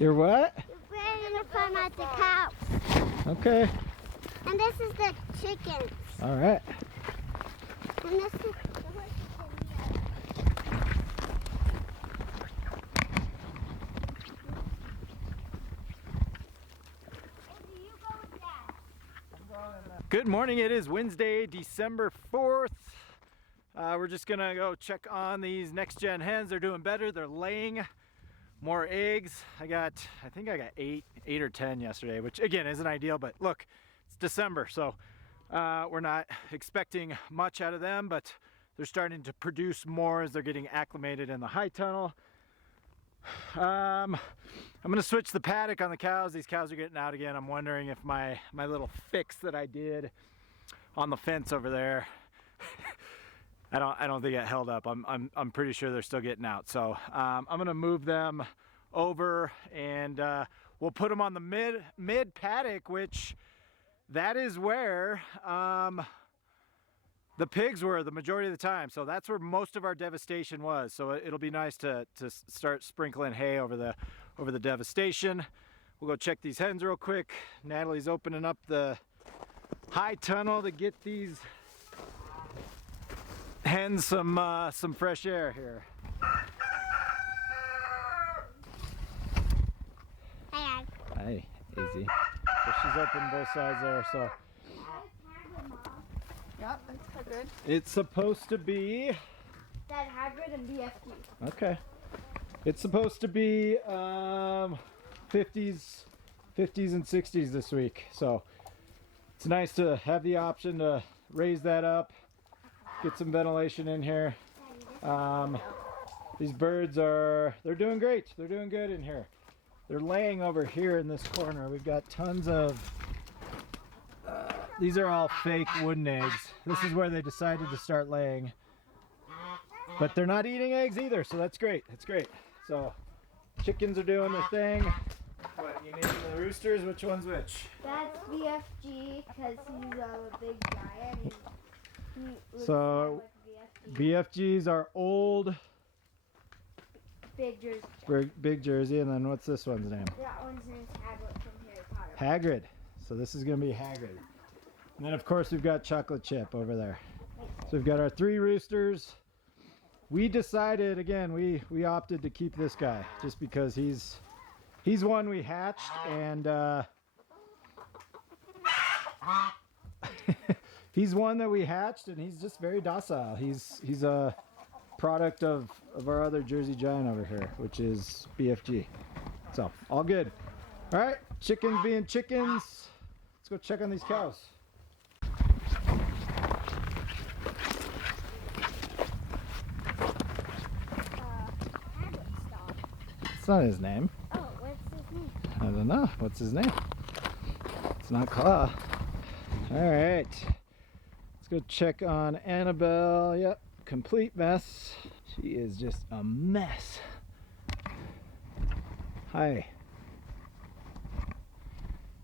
You're what? We're gonna farm out the cows. Okay. And this is the chickens. All right. And this is the Good morning. It is Wednesday, December 4th. We're just gonna go check on these next gen hens. They're doing better. They're laying more eggs. I think I got eight or 10 yesterday, which again isn't ideal, but look, it's December, so we're not expecting much out of them, but they're starting to produce more as they're getting acclimated in the high tunnel. I'm gonna switch the paddock on the cows. These cows are getting out again. I'm wondering if my little fix that I did on the fence over there, I don't think it held up. I'm pretty sure they're still getting out. So I'm gonna move them over and we'll put them on the mid paddock, which that is where the pigs were the majority of the time. So that's where most of our devastation was. So it'll be nice to start sprinkling hay over the devastation. We'll go check these hens real quick. Natalie's opening up the high tunnel to get these hens some fresh air here. Hi, Izzy. So she's opened both sides there, so. Yep, that's hybrid. It's supposed to be. that hybrid and BFG. Okay. It's supposed to be 50s and 60s this week, so it's nice to have the option to raise that up, get some ventilation in here. These birds they're doing great. They're doing good in here. They're laying over here in this corner. We've got tons of these are all fake wooden eggs. This is where they decided to start laying, but they're not eating eggs either, so that's great. That's great. So chickens are doing their thing. What, you naming the roosters? Which one's which? That's BFG because he's a big giant. He So like BFG. BFGs are old Big Jersey. big Jersey, and then what's this one's name? That one's name's Hagrid from Harry Potter. Hagrid. So this is going to be Hagrid. And then of course we've got Chocolate Chip over there. So we've got our 3 roosters. We decided, again, we opted to keep this guy just because he's one we hatched, and he's one that we hatched, and he's just very docile. He's a product of our other Jersey giant over here, which is BFG. So all good. All right, chickens being chickens. Let's go check on these cows. It's not his name. Oh, what's his name? I don't know. What's his name? It's not Claw. All right. Let's go check on Annabelle. Yep, complete mess. She is just a mess. Hi.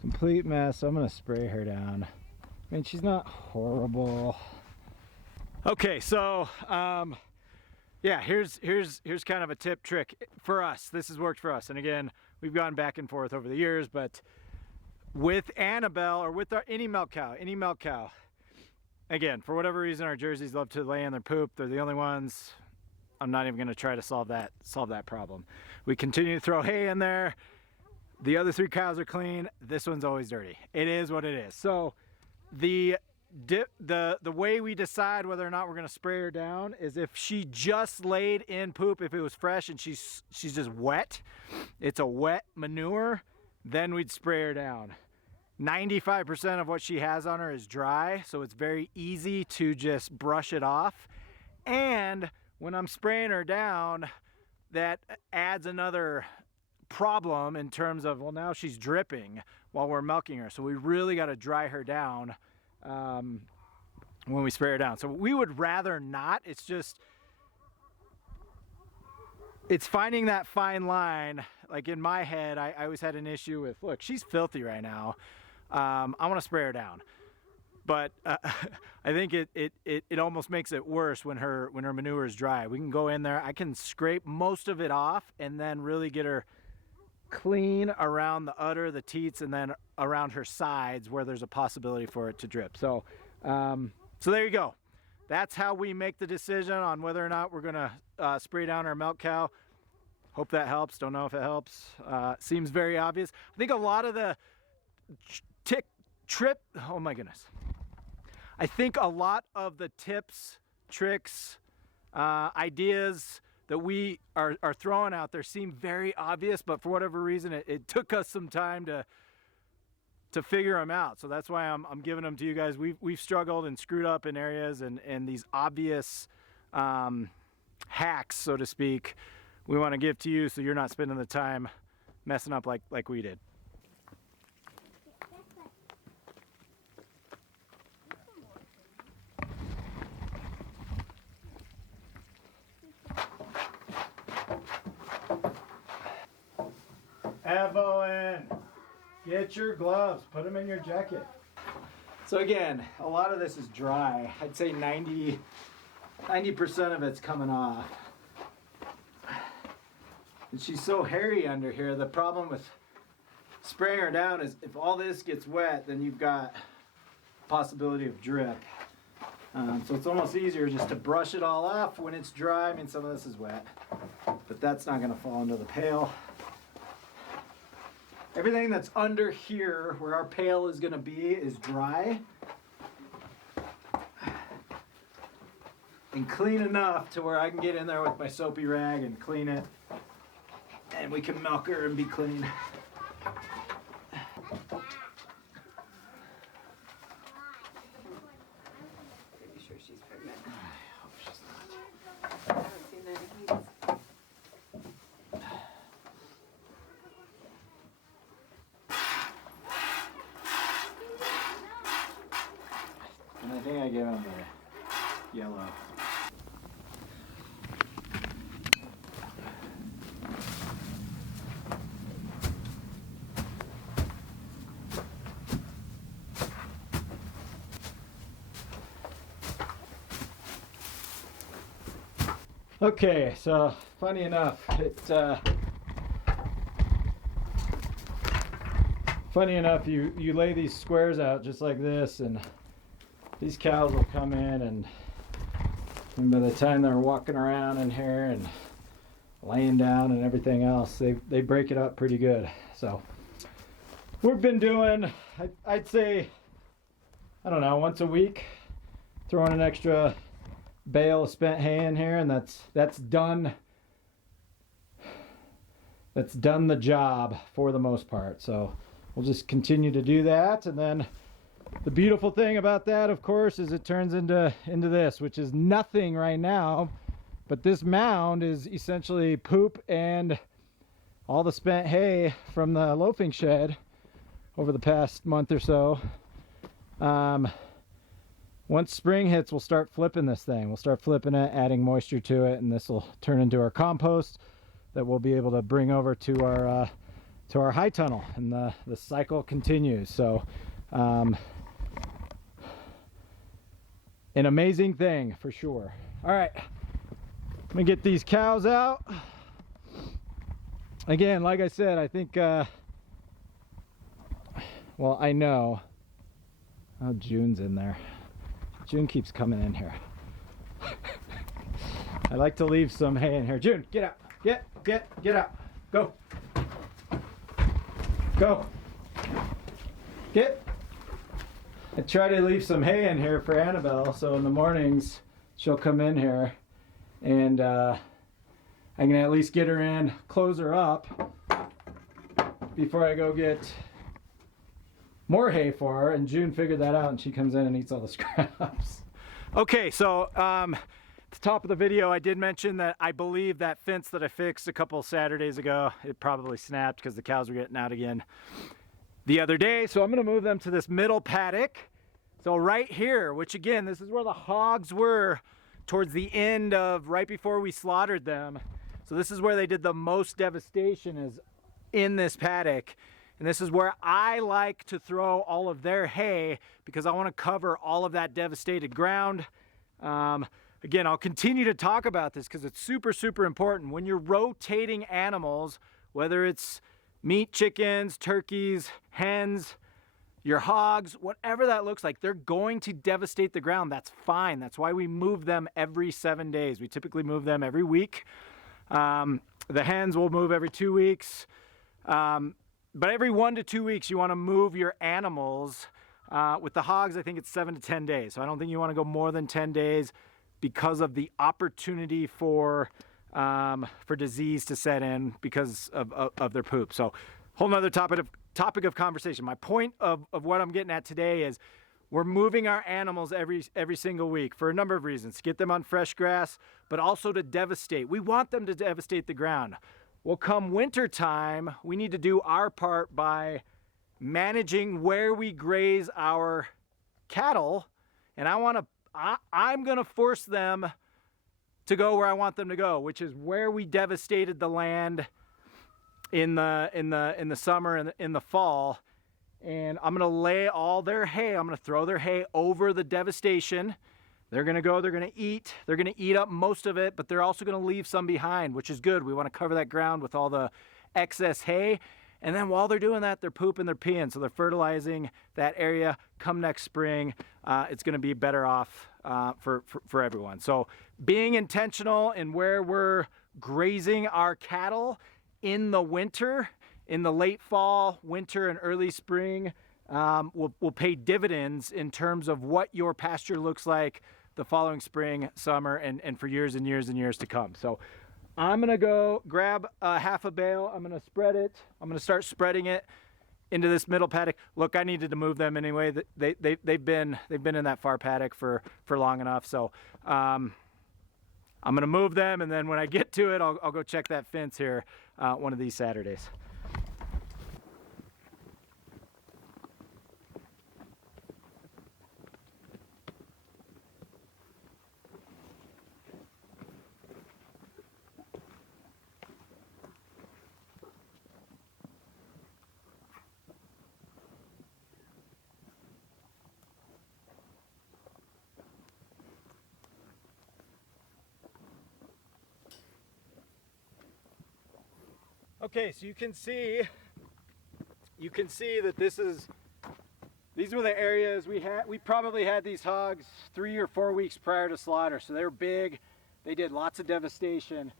Complete mess. I'm gonna spray her down. I mean, she's not horrible. Okay, so yeah, here's kind of a tip trick for us. This has worked for us, and again, we've gone back and forth over the years, but with Annabelle or with any milk cow, again, for whatever reason, our Jerseys love to lay in their poop. They're the only ones. I'm not even going to try to solve that problem. We continue to throw hay in there. The other 3 cows are clean. This one's always dirty. It is what it is. So the way we decide whether or not we're going to spray her down is if she just laid in poop, if it was fresh and she's just wet, it's a wet manure, then we'd spray her down. 95% of what she has on her is dry, so it's very easy to just brush it off. And when I'm spraying her down, that adds another problem in terms of, well, now she's dripping while we're milking her, so we really got to dry her down when we spray her down. So we would rather not. It's just, it's finding that fine line. Like in my head, I always had an issue with, look, she's filthy right now. I want to spray her down, but I think it almost makes it worse when her manure is dry. We can go in there, I can scrape most of it off, and then really get her clean around the udder, the teats, and then around her sides where there's a possibility for it to drip. So, so there you go. That's how we make the decision on whether or not we're gonna spray down our milk cow. Hope that helps. Don't know if it helps. Seems very obvious. I think a lot of the oh my goodness. I think a lot of the tips, tricks, ideas that we are throwing out there seem very obvious, but for whatever reason, it took us some time to figure them out. So that's why I'm giving them to you guys. We've struggled and screwed up in areas, and these obvious hacks, so to speak, we want to give to you so you're not spending the time messing up like we did. Evelyn, get your gloves, put them in your jacket. So again, a lot of this is dry. I'd say 90% of it's coming off. And she's so hairy under here. The problem with spraying her down is if all this gets wet, then you've got possibility of drip. So it's almost easier just to brush it all off when it's dry. I mean, some of this is wet, but that's not gonna fall into the pail. Everything that's under here, where our pail is gonna be, is dry. And clean enough to where I can get in there with my soapy rag and clean it. And we can milk her and be clean. Pretty sure she's pregnant. I hope she's not. I haven't seen any heats. And I think I gave him the yellow. Okay, so funny enough, you lay these squares out just like this, and these cows will come in, and by the time they're walking around in here and laying down and everything else, they break it up pretty good. So we've been doing, I'd say, I don't know, once a week, throwing an extra bale of spent hay in here, and that's done the job for the most part. So we'll just continue to do that, and then the beautiful thing about that, of course, is it turns into this, which is nothing right now, but this mound is essentially poop and all the spent hay from the loafing shed over the past month or so. Once spring hits, we'll start flipping this thing. We'll start flipping it, adding moisture to it, and this will turn into our compost that we'll be able to bring over to our high tunnel, and the cycle continues. So an amazing thing for sure. All right, let me get these cows out. Again, like I said, I think well, I know, oh, June's in there. June keeps coming in here. I like to leave some hay in here. June, get out. Get out. Go. Go. Get. I try to leave some hay in here for Annabelle, so in the mornings she'll come in here, and I can at least get her in, close her up before I go get more hay for her. And June figured that out, and she comes in and eats all the scraps. Okay, so at the top of the video I did mention that I believe that fence that I fixed a couple Saturdays ago, it probably snapped because the cows were getting out again the other day. So I'm going to move them to this middle paddock. So right here, which again, this is where the hogs were towards the end of, right before we slaughtered them. So this is where they did the most devastation, is in this paddock. And this is where I like to throw all of their hay, because I want to cover all of that devastated ground. Again, I'll continue to talk about this because it's super, super important. When you're rotating animals, whether it's meat, chickens, turkeys, hens, your hogs, whatever that looks like, they're going to devastate the ground. That's fine. That's why we move them every 7 days. We typically move them every week. The hens will move every 2 weeks. But every 1 to 2 weeks, you want to move your animals. With the hogs, I think it's 7 to 10 days. So I don't think you want to go more than 10 days because of the opportunity for disease to set in because of their poop. So whole nother topic of conversation. My point of what I'm getting at today is we're moving our animals every single week for a number of reasons. To get them on fresh grass, but also to devastate. We want them to devastate the ground. Well, come winter time, we need to do our part by managing where we graze our cattle, and I'm gonna force them to go where I want them to go, which is where we devastated the land in the summer and in the fall. And I'm gonna lay all their hay. I'm gonna throw their hay over the devastation. They're gonna go, they're gonna eat up most of it, but they're also gonna leave some behind, which is good. We wanna cover that ground with all the excess hay. And then while they're doing that, they're pooping, they're peeing. So they're fertilizing that area. Come next spring, it's gonna be better off for everyone. So being intentional in where we're grazing our cattle in the winter, in the late fall, winter, and early spring, will pay dividends in terms of what your pasture looks like the following spring, summer, and for years and years and years to come. So I'm gonna go grab half a bale. I'm gonna spread it. I'm gonna start spreading it into this middle paddock. Look, I needed to move them anyway. They've been in that far paddock for long enough. So I'm gonna move them, and then when I get to it, I'll go check that fence here one of these Saturdays. Okay, so you can see that these were the areas we had. We probably had these hogs 3 or 4 weeks prior to slaughter, so they were big. They did lots of devastation.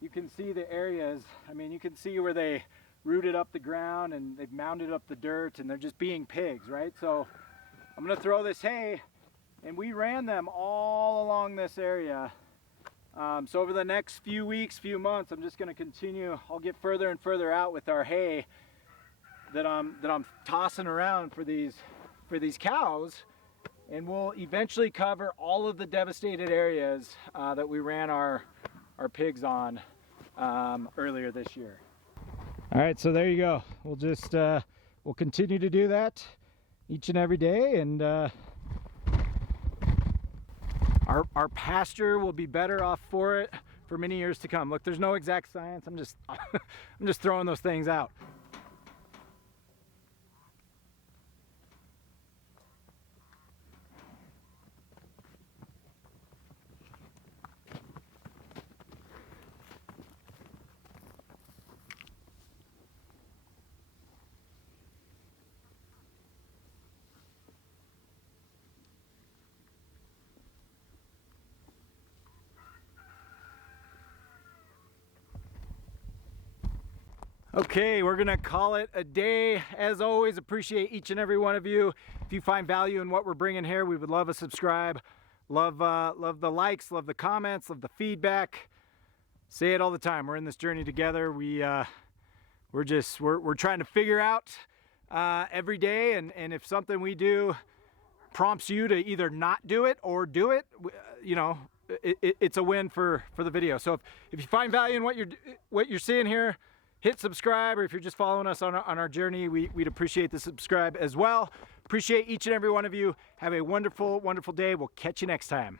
You can see the areas. I mean, you can see where they rooted up the ground and they've mounded up the dirt, and they're just being pigs, right? So I'm gonna throw this hay, and we ran them all along this area. So over the next few weeks, few months, I'm just going to continue. I'll get further and further out with our hay that I'm tossing around for these cows, and we'll eventually cover all of the devastated areas that we ran our pigs on earlier this year. All right, so there you go. We'll just we'll continue to do that each and every day, and our pasture will be better off for it for many years to come. Look, there's no exact science. I'm just throwing those things out. Okay, we're gonna call it a day. As always, appreciate each and every one of you. If you find value in what we're bringing here, we would love a subscribe. Love the likes, love the comments, love the feedback. Say it all the time. We're in this journey together. We're trying to figure out every day, and if something we do prompts you to either not do it or do it, you know, it's a win for the video. So if you find value in what you're seeing here, hit subscribe, or if you're just following us on our journey, we'd appreciate the subscribe as well. Appreciate each and every one of you. Have a wonderful, wonderful day. We'll catch you next time.